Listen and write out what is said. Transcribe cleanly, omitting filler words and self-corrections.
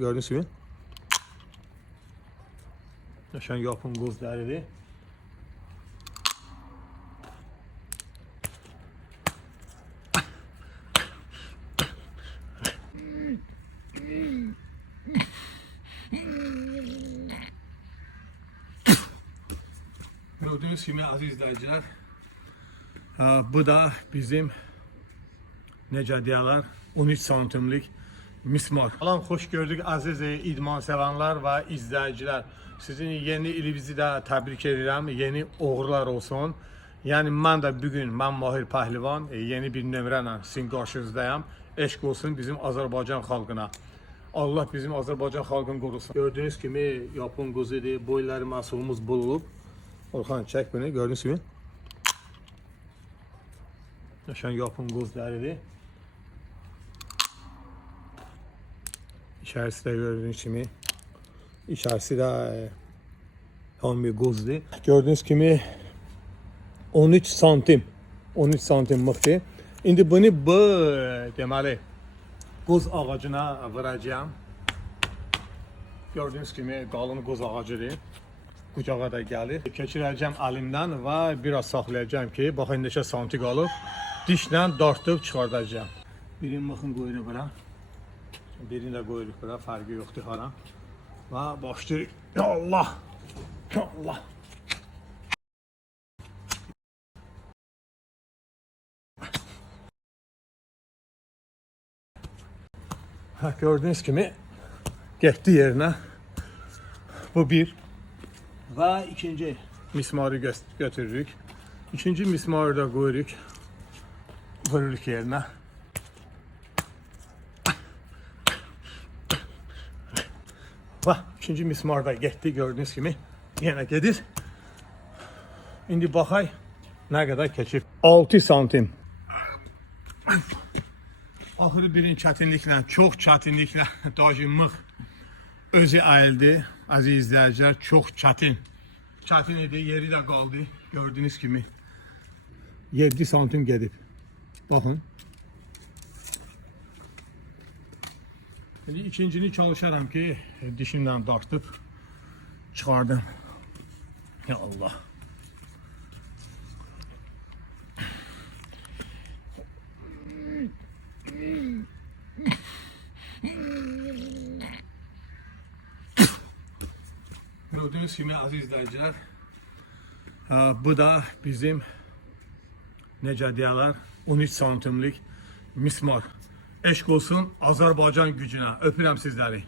Gördüğünüz gibi. Yaşan yapım gözleri. Gördüğünüz gibi aziz izleyiciler, bu da bizim necə deyirlər 13 santimlik mismar. Salam, xoş gördük aziz idman sevenler ve izleyiciler. Sizin yeni ilinizi de tebrik ederim. Yeni uğurlar olsun. Yani mən də bugün mən Mahir Pəhlivan yeni bir nömrələ sizin qarşınızdayım. Eşq olsun bizim Azərbaycan xalqına. Allah bizim Azərbaycan xalqını qorusun. Gördüğünüz kimi yapım quzudur. Boyları məhsulumuz bol olub. Orxan çək bunu, gördüğünüz gibi. Yaşan yapım quzularıdır. İçerisi de gördüğünüz gibi. İçerisi de tam bir quzudur. Gördüğünüz gibi 13 santim. 13 santim mıxtı. İndi bunu bu deməli quz ağacına vuracağım. Gördüğünüz gibi qalın quz ağacıdır. Qucağa da gəlir. Keçirəcəm əlimdən və biraz saxlayacağım ki, baxın neçə santi qalıb. Dişlə dartıb çıxardacağım. Birini baxın qoyuruq bura. Birini də qoyuruq bura, fərqi yoxdur hara. Və başlayırıq. Ya Allah! Ya Allah! Gördüğünüz gibi getdi yerinə. Bu bir. Və ikinci mismarı götürürük. İkinci mismarı da qoyuruq. Vururuq yerinə. Və ikinci mismar da getdi, gördüğünüz gibi. Yenə gedir. İndi baxay nə qədər keçib. 6 santim. Axırı birin çətinliklə, çox çətinliklə dajımlıq özü əyildi. Aziz izləyicilər, çox çətin. Çətin idi, yeri də qaldı. Gördüğünüz gibi 7 santim gedib. Baxın. Şimdi ikincini çalışaram ki dişimlə dartıb çıxardım. Ya Allah. Gördüğünüz gibi aziz izleyiciler, bu da bizim necə deyirlər 13 santimlik mismar. Eşq olsun Azərbaycan gücünə. Öpürəm sizləri.